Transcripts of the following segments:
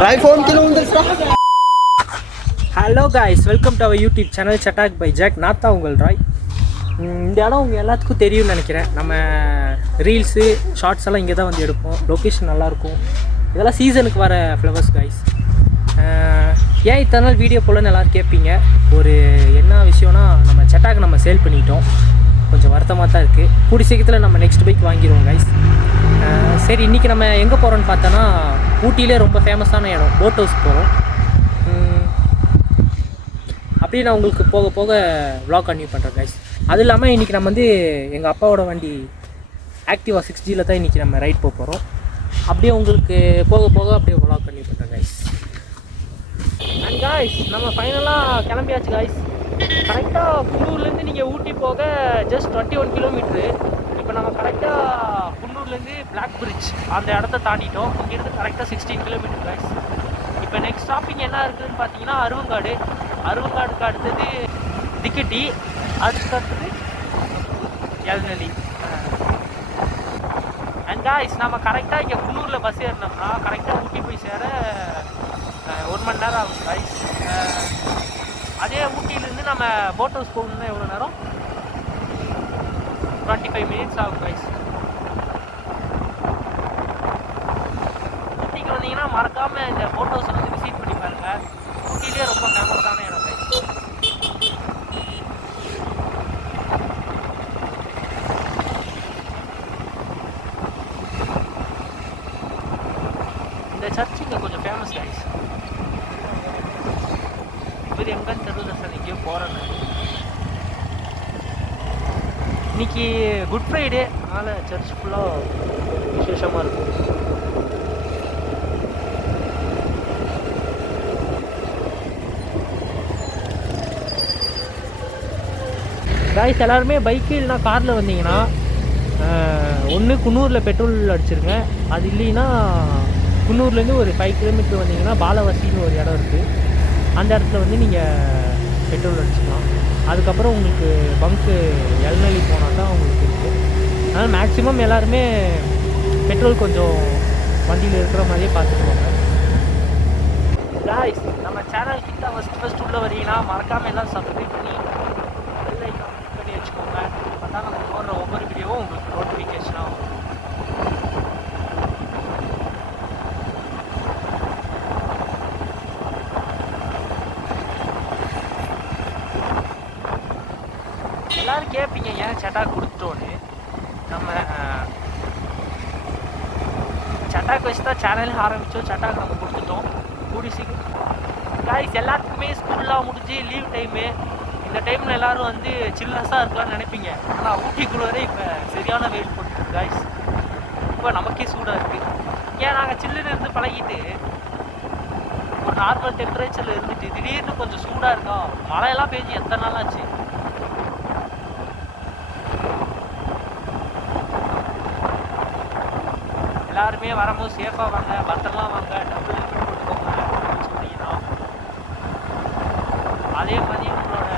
Hello guys, welcome to our YouTube channel சட்டாக் by Jack. நான் தான் உங்கள் ராய். இந்த இடம் உங்கள் எல்லாத்துக்கும் தெரியும்னு நினைக்கிறேன். நம்ம ரீல்ஸு ஷார்ட்ஸ் எல்லாம் இங்கே தான் வந்து எடுப்போம். லொக்கேஷன் நல்லாயிருக்கும். இதெல்லாம் சீசனுக்கு வர ஃப்ளவர்ஸ் காய்ஸ். ஏன் இத்தனை நாள் வீடியோ போலன்னு எல்லோரும் கேட்பீங்க. ஒரு என்ன விஷயம்னா, நம்ம சட்டாக் நம்ம சேல் பண்ணிட்டோம். கொஞ்சம் வருத்தமாக தான் இருக்குது. கூடி சீக்கிரத்தில் நம்ம நெக்ஸ்ட் பைக் வாங்கிடுவோம் காய்ஸ். சரி, இன்றைக்கி நம்ம எங்கே போகிறோன்னு பார்த்தோன்னா, ஊட்டியிலே ரொம்ப ஃபேமஸான இடம் போட் ஹவுஸ் போகிறோம். அப்படியே நான் உங்களுக்கு போக போக vlog கன்டினியூ பண்ணுறேன் கைஸ். அதுவும் இல்லாமல் இன்றைக்கி நம்ம வந்து எங்கள் அப்பாவோட வண்டி ஆக்டிவா 6Gயில் தான் இன்றைக்கி நம்ம ரைட் போக போகிறோம். அப்படியே உங்களுக்கு போக போக அப்படியே vlog கன்டினியூ பண்ணுறேன் கைஸ். அண்ட் காய்ஸ், நம்ம ஃபைனலாக கிளம்பியாச்சு காய்ஸ். கரெக்டாக குன்னூர்லேருந்து நீங்கள் ஊட்டி போக ஜஸ்ட் 21 கிலோமீட்ரு. இப்போ நம்ம கரெக்டாக குன்னூர்லேருந்து பிளாக் பிரிட்ஜ் அந்த இடத்த தாண்டிட்டோம். இங்கேருந்து கரெக்டாக 16 கிலோமீட்டர் காய்ஸ். இப்போ நெக்ஸ்ட் ஸ்டாப்பிங் என்ன இருக்குதுன்னு பார்த்தீங்கன்னா அருவங்காடு. அருவங்காடுக்கு அடுத்தது திக்கிட்டி, அதுக்கு அடுத்தது எல்நெல்லி. அண்ட் காய்ஸ், நம்ம கரெக்டாக இங்கே குன்னூரில் பஸ் ஏறினோம்னா கரெக்டாக ஊட்டி போய் சேர 1 மணி நேரம் ஆகும் காய்ஸ். அதே ஊட்டியிலேருந்து நம்ம போட் ஹவுஸ் போகணுன்னா எவ்வளோ நேரம்? 25 மினிட்ஸ் ஆகும் காய்ஸ். ஊட்டிக்கு வந்தீங்கன்னா மறக்காமல் இந்த போட் ஹவுஸை வந்து விசிட் பண்ணி பாருங்கள். ஊட்டியிலே ரொம்ப ஃபேமஸான இடம் காய்ஸ். இந்த சர்ச் இங்கே கொஞ்சம் ஃபேமஸ் காய்ஸ். இவர் எங்கன்னு தெரியல சார், எங்கேயோ போகிறேன்னு. இன்னைக்கு குட் ஃப்ரைடே, அதனால் சர்ச் ஃபுல்லாக விசேஷமாக இருக்கும். காய்ஸ், எல்லாருமே பைக்கு இல்லைனா காரில் வந்தீங்கன்னா ஒன்று குன்னூரில் பெட்ரோல் அடிச்சிருங்க. அது இல்லைன்னா குன்னூர்லேருந்து ஒரு 5 கிலோமீட்டர் வந்தீங்கன்னா பாலவசின்னு ஒரு இடம் இருக்குது. அந்த இடத்துல வந்து நீங்கள் பெட்ரோல் அடிச்சுக்கலாம். அதுக்கப்புறம் உங்களுக்கு பங்க்கு எல்நெல்லி போனால் தான் உங்களுக்கு இருக்குது. அதனால் மேக்ஸிமம் எல்லாருமே பெட்ரோல் கொஞ்சம் வண்டியில் இருக்கிற மாதிரியே பார்த்துக்குவாங்க. காய்ஸ், நம்ம சேனல் கிட்ட ஃபஸ்ட் உள்ளே வரீங்கன்னா மறக்காமல் எல்லாம் சப்ஸ்கிரைப் பண்ணி பெல் ஐக்கான் கிளிக் பண்ணி வச்சுக்கோங்க. அப்போ தான் நம்ம போடுற ஒவ்வொரு வீடியோவும் உங்களுக்கு நோட்டிஃபிகேஷனாக வரும். எல்லோரும் கேட்பீங்க ஏன் சட்டாக் கொடுத்துட்டோன்னு. நம்ம சட்டாக் வச்சு தான் சேனலே ஆரம்பித்தோம். சட்டாக் நம்ம கொடுத்துட்டோம். கூடி சீக்கிரம் காய்ஸ், எல்லாத்துக்குமே ஸ்கூல்லாம் முடிஞ்சு லீவ் டைமு. இந்த டைமில் எல்லோரும் வந்து சில்லஸாக இருக்கலாம்னு நினைப்பீங்க. ஆனால் ஊட்டிக்குள்ளே இப்போ சரியான வெயில் போட்டுருக்கு காய்ஸ். இப்போ நமக்கே சூடாக இருக்குது. ஏன் நாங்கள் சில்லுன்னு இருந்து பழகிட்டு ஒரு நார்மல் டெம்பரேச்சரில் இருந்துட்டு திடீர்னு கொஞ்சம் சூடாக இருக்கா. மழையெல்லாம் பேஞ்சு எத்தனை நாள் ஆச்சு. எல்லாருமே வரும்போது சேஃபாக வாங்க, பத்திரலாம் வாங்க, டபுள் ஹெல்மெட் போட்டுக்கோங்க சொன்னீங்கன்னா. அதே மாதிரி உங்களோட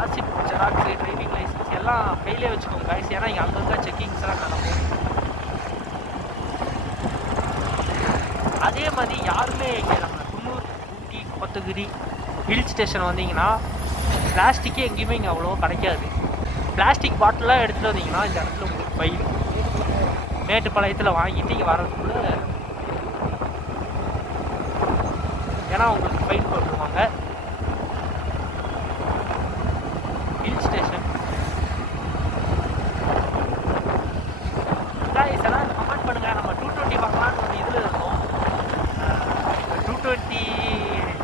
RC book, xerox, driving license எல்லாம் கையிலே வச்சுக்கோங்க காய்ஸ். ஏன்னா இங்கே அங்கங்கே செக்கிங்ஸ் எல்லாம் நடக்கும். அதே மாதிரி யாருமே இங்கே நம்ம குன்னூர், ஊட்டி, கோத்தகிரி ஹில் ஸ்டேஷன் வந்தீங்கன்னா பிளாஸ்டிக்கே எங்கேயுமே இங்கே அவ்வளோவா கிடைக்காது. பிளாஸ்டிக் பாட்டிலாம் எடுத்துகிட்டு வந்தீங்கன்னா இந்த இடத்துல உங்களுக்கு ஃபைன். மேட்டுப்பாளையத்தில் வாங்கிட்டு இங்கே வரதுக்குள்ள ஏன்னா உங்களுக்கு ஃபைன் போட்டுருவாங்க. ஹில் ஸ்டேஷன் காய்ஸ், எல்லாம் கமெண்ட் பண்ணுங்கள். நம்ம 220 வாங்கலான்னு ஒரு இதில் இருக்கோம். 220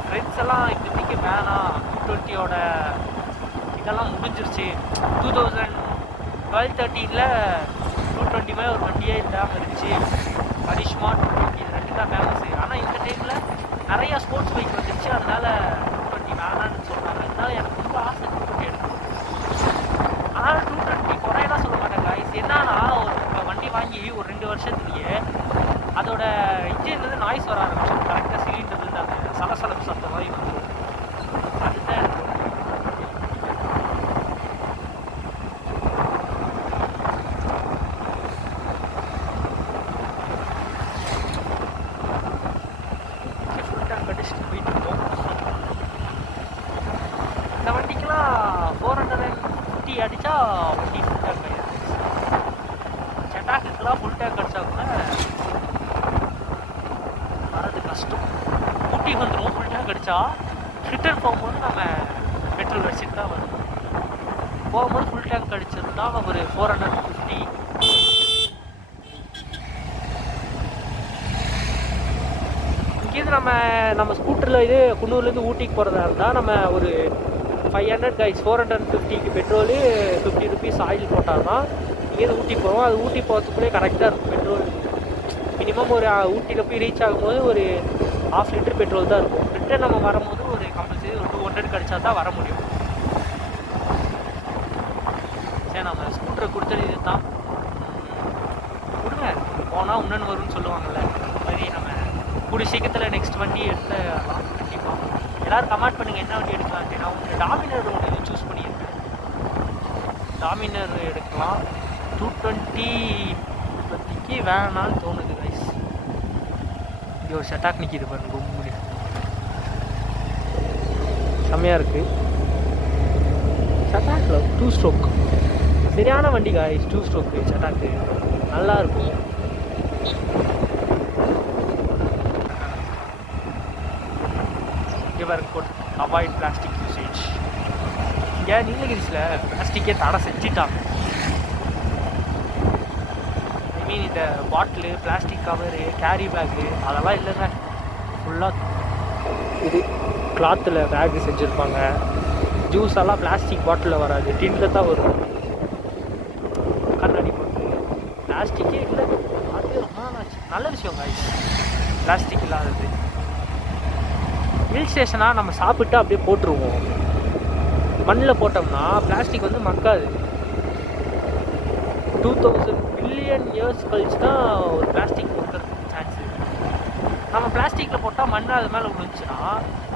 ஃப்ரெண்ட்ஸ் எல்லாம் இப்போதைக்கு வேணாம், 220யோட இதெல்லாம் முடிஞ்சிருச்சு. 2012-13 220 ஒரு வண்டியே இல்லாமல் இருந்துச்சு. கரிஷ்மா 220 இது 2 தான் ஃபேமஸு. ஆனால் இந்த டைமில் நிறையா ஸ்போர்ட்ஸ் பைக் வந்துருச்சு. அதனால் 220 வேணான்னு சொன்னாங்க. அதனால எனக்கு ரொம்ப ஆசை 220 எடுக்கணும். ஆனால் 220 குறையெல்லாம் சொல்ல மாட்டேன் காய்ஸ். என்னன்னா ஒரு வண்டி வாங்கி ஒரு 2 வருஷத்துலேயே அதோட இன்ஜின் வந்து நாய்ஸ் வர ஆரம்பிச்சு. கரெக்டாக சிலிண்டர்லேருந்து அந்த சலசலப்பு சத்தம் மாதிரி வந்துடும். அதுதான் வண்டி ஃபுல் டேங்க் ஆகிடுது. செட்டாக்குக்கெல்லாம் ஃபுல் டேங்க் அடித்தா கூட வரது கஷ்டம். ஊட்டி வந்துடும் ஃபுல் டேங்க் அடித்தா. ரிட்டர்ன் போகும்போது நம்ம பெட்ரோல் அடிச்சுட்டு தான் வரும். போகும்போது ஃபுல் டேங்க் அடிச்சிருந்தா ஒரு 450. இங்கேருந்து நம்ம ஸ்கூட்டரில் இது குன்னூர்லேருந்து ஊட்டிக்கு போகிறதா இருந்தால் நம்ம ஒரு 500 கைஸ் 450க்கு பெட்ரோலு 50 ருபீஸ் ஆயில் போட்டால் தான் இங்கேருந்து ஊட்டி போவோம். அது ஊட்டி போகிறதுக்குள்ளே கரெக்டாக இருக்கும் பெட்ரோல். மினிமம் ஒரு ஊட்டியில் போய் ரீச் ஆகும்போது ஒரு 1/2 லிட்டர் பெட்ரோல் தான் இருக்கும். ரிட்டர்ன் நம்ம வரும்போது ஒரு கம்பல்சரி ஒரு 200 அடித்தா தான் வர முடியும். சரி, நம்ம ஸ்கூட்டரை கொடுத்தது இது தான் கொடுங்க, போனால் இன்னொன்று வரும்னு சொல்லுவாங்கள்ல. அது மாதிரி நம்ம கூடிய சீக்கிரத்தில் நெக்ஸ்ட் வண்டி எடுத்துலாம். கண்டிப்பாக எல்லோரும் கமெண்ட் பண்ணுங்கள் என்ன வண்டி எடுக்கலான்ட்டு. நான் உங்களுக்கு டாமினர் ஒன்று சூஸ் பண்ணியிருக்கேன். டாமினர் எடுக்கலாம். 220 இப்போதைக்கு வேணான்னு தோணுது கைஸ். இங்கே ஒரு செட்டாக் நிற்கிது பாருங்க, கும்புடி செம்மையாக இருக்குது. செட்டாக்கில் 2 ஸ்ட்ரோக் சரியான வண்டி காய்ஸ். 2 ஸ்ட்ரோக்கு செட்டாக்கு நல்லாயிருக்கும். இங்கே பாருங்க போட்டு அவாய்ட் பிளாஸ்டிக் யூசேஜ். இங்கே நீலகிரிஸில் பிளாஸ்டிக்கே தடை செஞ்சிட்டாங்க. ஐ மீன் இந்த bottle, plastic cover, carry bag அதெல்லாம் இல்லைங்க. ஃபுல்லாக இது கிளாத்தில் பேக்கு செஞ்சுருப்பாங்க. ஜூஸ் எல்லாம் பிளாஸ்டிக் பாட்டிலில் வராது, டின்னில் தான் வரும். கண்ணாடி போட்டு பிளாஸ்டிக்கே இல்லை. அது ரொம்ப நல்ல விஷயம் காய்ஸ், பிளாஸ்டிக் இல்லாதது. ஹில் ஸ்டேஷனாக நம்ம சாப்பிட்டு அப்படியே போட்டுருவோம். மண்ணில் போட்டோம்னா பிளாஸ்டிக் வந்து மக்காது. 2000 பில்லியன் இயர்ஸ் கழிச்சு தான் ஒரு பிளாஸ்டிக் போட்டுறதுக்கு சான்ஸு. நம்ம பிளாஸ்டிக்கில் போட்டால் மண் அது மேலே விழுந்துச்சுன்னா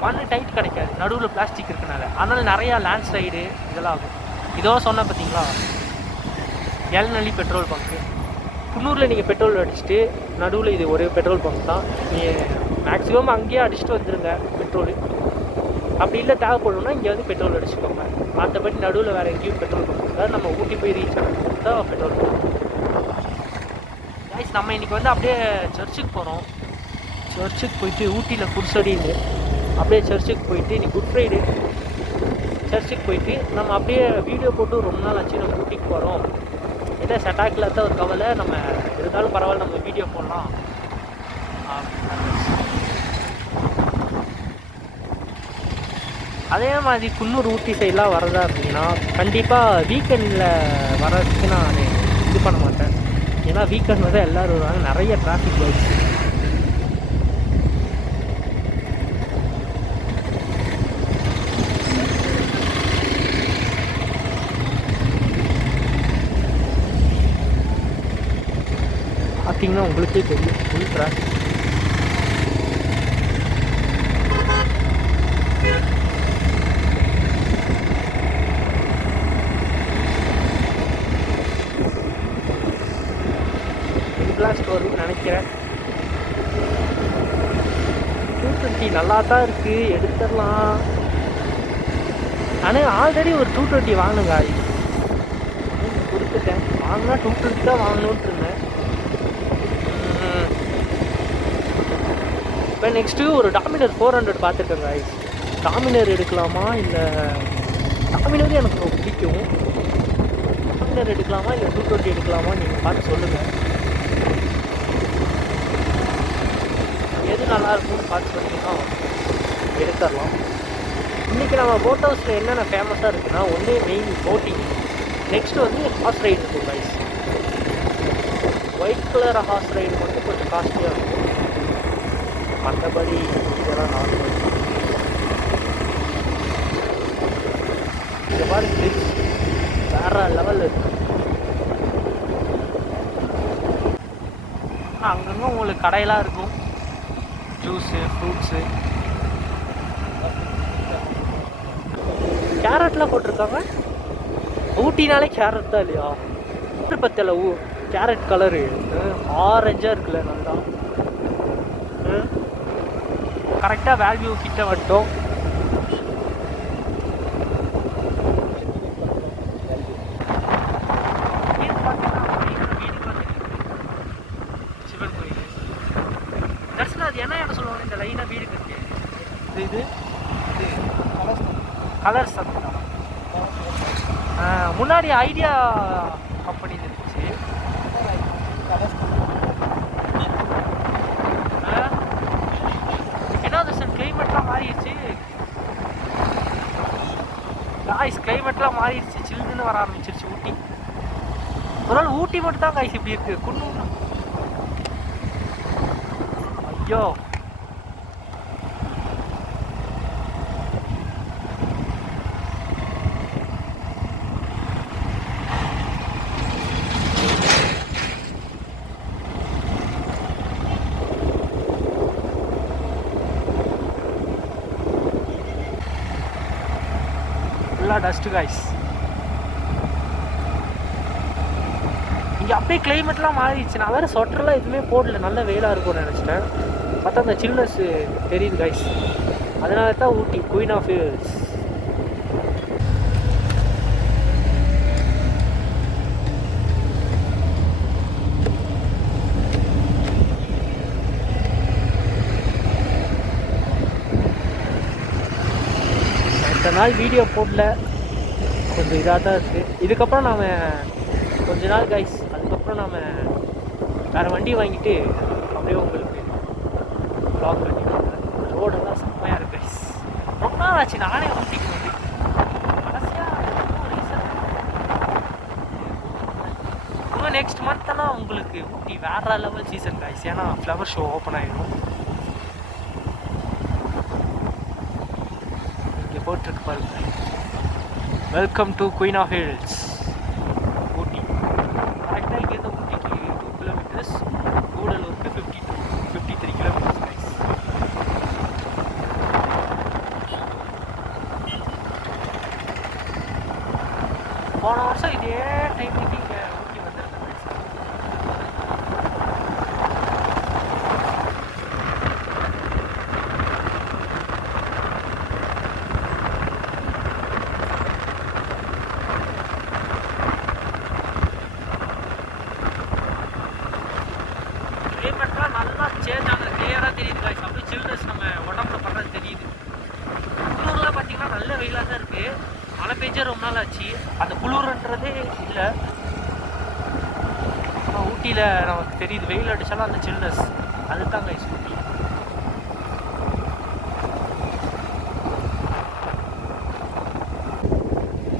மண் டைட் கிடைக்காது, நடுவில் பிளாஸ்டிக் இருக்கனால. அதனால் நிறையா லேண்ட்ஸ்லைடு இதெல்லாம் ஆகும். இதோ சொன்ன பார்த்தீங்களா, எல்நெல்லி பெட்ரோல் பங்க்கு. குன்னூரில் நீங்கள் பெட்ரோல் அடிச்சுட்டு நடுவில் இது ஒரே பெட்ரோல் பங்க் தான். நீங்கள் மேக்ஸிமம் அங்கேயே அடிச்சுட்டு வந்துடுங்க பெட்ரோலு. அப்படி இல்லை தேவைப்படும்னா இங்கே வந்து பெட்ரோல் அடிச்சுக்கோங்க. மற்றபடி நடுவில் வேறு எங்கேயும் பெட்ரோல் பங்க் இருக்காது. நம்ம ஊட்டி போய் ரீச் ஆகும் தான் பெட்ரோல் பங்க். கைஸ், நம்ம இன்றைக்கி வந்து அப்படியே சர்ச்சுக்கு போகிறோம். சர்ச்சுக்கு போயிட்டு ஊட்டியில் புதுசடின்னு அப்படியே சர்ச்சுக்கு போயிட்டு இன்றைக்கி குட் ஃப்ரைடே. சர்ச்சுக்கு போயிட்டு நம்ம அப்படியே வீடியோ போட்டு ரொம்ப நாள் ஆச்சு நம்ம ஊட்டிக்கு போகிறோம். ஏதோ செட்டாக்கில் தான் ஒரு கவலை, நம்ம இருந்தாலும் பரவாயில்ல நம்ம வீடியோ போடலாம். அதே மாதிரி குன்னூர் ஊட்டி சைடெலாம் வரதா இருந்தீங்கன்னா கண்டிப்பாக வீக்கெண்டில் வர்றதுக்கு நான் இது பண்ண மாட்டேன். ஏன்னா வீக்கெண்ட் வந்து எல்லோரும் வருவாங்க, நிறைய டிராஃபிக் ஆயிடுச்சு. பார்த்தீங்கன்னா உங்களுக்கே தெரியும் ஃபுல் டிராஃபிக். பிளாஸ்ட் வரும்னு நினைக்கிறேன். 220 நல்லா தான் இருக்குது, எடுத்துடலாம். ஆனால் ஆல்ரெடி ஒரு 220 வாங்குங்க கொடுத்துட்டேன். வாங்கினா 220 தான் வாங்கணுன்ட்டு இருந்தேன். இப்போ நெக்ஸ்ட்டு ஒரு டாமினர் 400 பார்த்துருக்கேங்க. டாமினர் எடுக்கலாமா இல்லை, டாமினர் எனக்கு ரொம்ப பிடிக்கும். டாமினர் எடுக்கலாமா இல்லை 220 எடுக்கலாமா நீங்கள் பார்த்து சொல்லுங்கள். எது நல்லாயிருக்கும்னு பார்த்து சொன்னீங்கன்னா எடுத்துடலாம். இன்றைக்கி நம்ம போட் ஹவுஸில் என்னென்ன ஃபேமஸாக இருக்குன்னா, ஒன்று மெயின் போட்டிங், நெக்ஸ்ட்டு வந்து ஹார்ஸ் ரைடு இருக்கும் guys. White colour horse ride மட்டும் கொஞ்சம் காஸ்ட்லியாக இருக்கும். மற்றபடி இதெல்லாம் நார்மல். இந்த மாதிரி பிரிட்ஜ் வேறு லெவலில் இருக்குது. அங்கங்கே உங்களுக்கு கடையெல்லாம் இருக்கும், ஜூஸு, ஃப்ரூட்ஸு. கேரட்லாம் போட்டிருக்காங்க. ஊட்டினாலே கேரட் தான் இல்லையா? பத்தில் கேரட் கலரு ஆரஞ்சாக இருக்குல்ல, நல்லா கரெக்டாக வேல்யூ கிட்ட வந்துட்டோம். இது என்ன இடம் சொல்லுவாங்க இந்த லைனாக வீடு இருக்கு இது கலர் சத்தம் முன்னாடி ஐடியா கம்பெனி இருந்துச்சு. என்ன கிளைமேட்லாம் மாறிடுச்சு காய்ஸ், கிளைமேட்லாம் மாறிடுச்சு, சில்லுன்னு வர ஆரம்பிச்சிருச்சு ஊட்டி. ஒரு நாள் ஊட்டி மட்டும் தான் காய்ஸ் இப்படி இருக்கு. குன்னூர் ஐயோ ஃபுல்லாக டஸ்ட்டு காய்ஸ். இங்கே அப்படியே கிளைமேட்லாம் மாறிடுச்சு. நான் வேறு சொட்டர்லாம் எதுவுமே போடல, நல்ல வெயிலாக இருக்கும்னு நினச்சிட்டேன். பார்த்தா அந்த சில்னஸ் தெரியுது காய்ஸ். அதனால தான் ஊட்டி குயின் ஆஃப் ஹில்ஸ். இத்தனை நாள் வீடியோ போடல, கொஞ்சம் இதாக தான் இருக்குது. இதுக்கப்புறம் நாம் கொஞ்ச நாள் கைஸ், அதுக்கப்புறம் நாம் வேறு வண்டி வாங்கிட்டு அப்படியே உங்களுக்கு ப்ளாக் பண்ணி கொடுக்குறேன். ரோடெல்லாம் செம்மையாக இருக்குது கைஸ். ரொம்ப நாள் ஆச்சு நானே ஊட்டிக்கு வந்து. இன்னும் நெக்ஸ்ட் மந்த்தெல்லாம் உங்களுக்கு ஊட்டி வேறு லெவல் சீசன் கைஸ். ஏன்னா ஃப்ளவர் ஷோ ஓப்பன் ஆகிடும். இங்கே போட்டிருக்கு பாருங்க, welcome to queen of hills Ooty. கரெக்டாக இங்கேருந்து ஊட்டிக்கு 2 கிலோமீட்டர்ஸ், கூடலூருக்கு 53 கிலோமீட்டர்ஸ் கைஸ். போன வருஷம் இதே டைமுக்கு இங்கே ஊட்டி வந்திருந்தேன் கைஸ். கிளைமேட்லாம் நல்லா சேஞ்ச் ஆகுது, கிளியராக தெரியுது காய்ஸ். அப்படியே சில்னஸ் நம்ம உடம்புல படுறது தெரியுது. குளூரில் பார்த்தீங்கன்னா நல்ல வெயிலாக தான் இருக்குது. மழை பெஞ்சே ரொம்ப நாள் ஆச்சு. அந்த குளிர்ன்றதே இல்லை. ஆனால் ஊட்டியில் நமக்கு தெரியுது, வெயில் அடித்தாலும் அந்த சில்னஸ் அதுதான் காய்ஸ் ஊட்டி.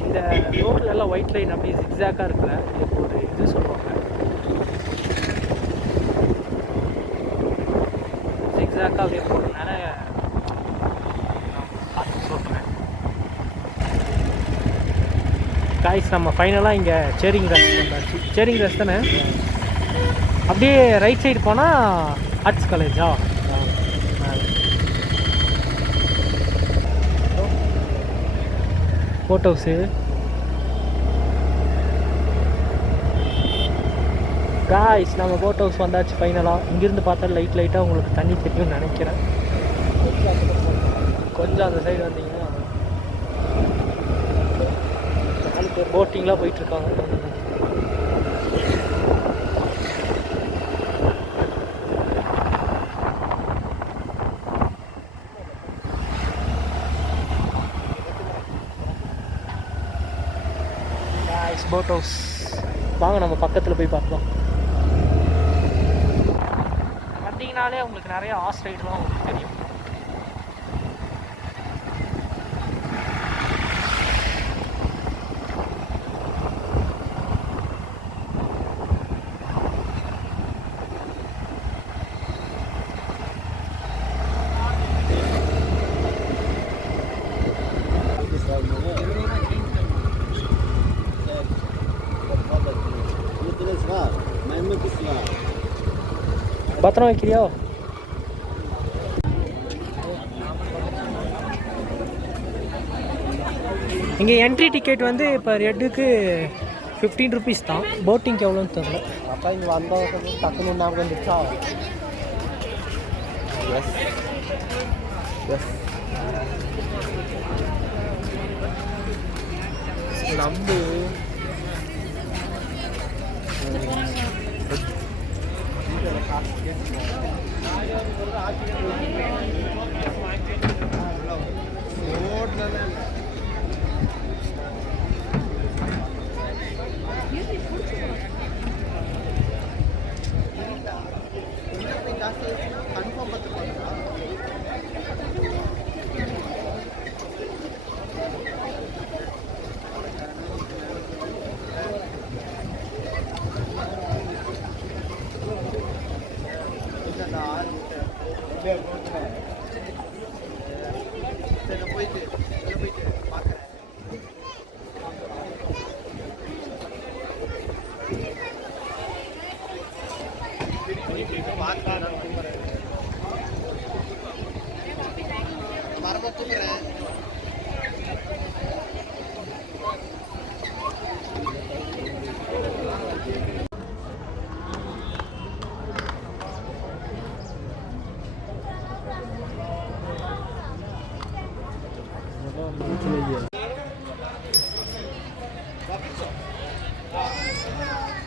இந்த ரோட்டில் எல்லாம் ஒயிட் லைன் அப்படியே ஜிக்ஸாக்காக இருக்குல்ல, இதுக்கு ஒரு இது சொல்லுவாங்க, ஜிக்ஸாக்காக அப்படியே போடுறதுனால பார்த்து சொல்கிறேன் காய்ஸ். நம்ம ஃபைனலாக இங்கே சேரிங் கிராஸ் வந்தாச்சு. சேரிங் கிராஸ் தானே? அப்படியே ரைட் சைடு போனால் ஆர்ட்ஸ் காலேஜா? Boat house guys. நம்ம போட் ஹவுஸ் வந்தாச்சு ஃபைனலாக. இங்கேருந்து பார்த்தா லைட்டாக உங்களுக்கு தண்ணி தெரியும்னு நினைக்கிறேன். கொஞ்சம் அந்த சைடு வந்தீங்கன்னா போட்டிங்லாம் போயிட்டுருக்காங்க. போட் ஹவுஸ் வாங்க நம்ம பக்கத்தில் போய் பார்க்கலாம். வந்தீங்கனாலே உங்களுக்கு நிறைய ஹார்ஸ் ரைடெலாம் உங்களுக்கு தெரியும். பத்திரம் வைக்கிறியா? இங்கே என்ட்ரி டிக்கெட் வந்து இப்போ ரெட்டுக்கு 15 ருபீஸ் தான். போட்டிங்க்கு எவ்வளோன்னு தெரியல. அப்போ இங்கே வந்தவங்க டக்குன்னு ஞாபகம் வந்துச்சா? எஸ் எஸ் நம்பு ಕನ್ಫರ್ಮ್ போயிட்டு பார்க்குறேன். மரமாக தூக்குறேன். Wow.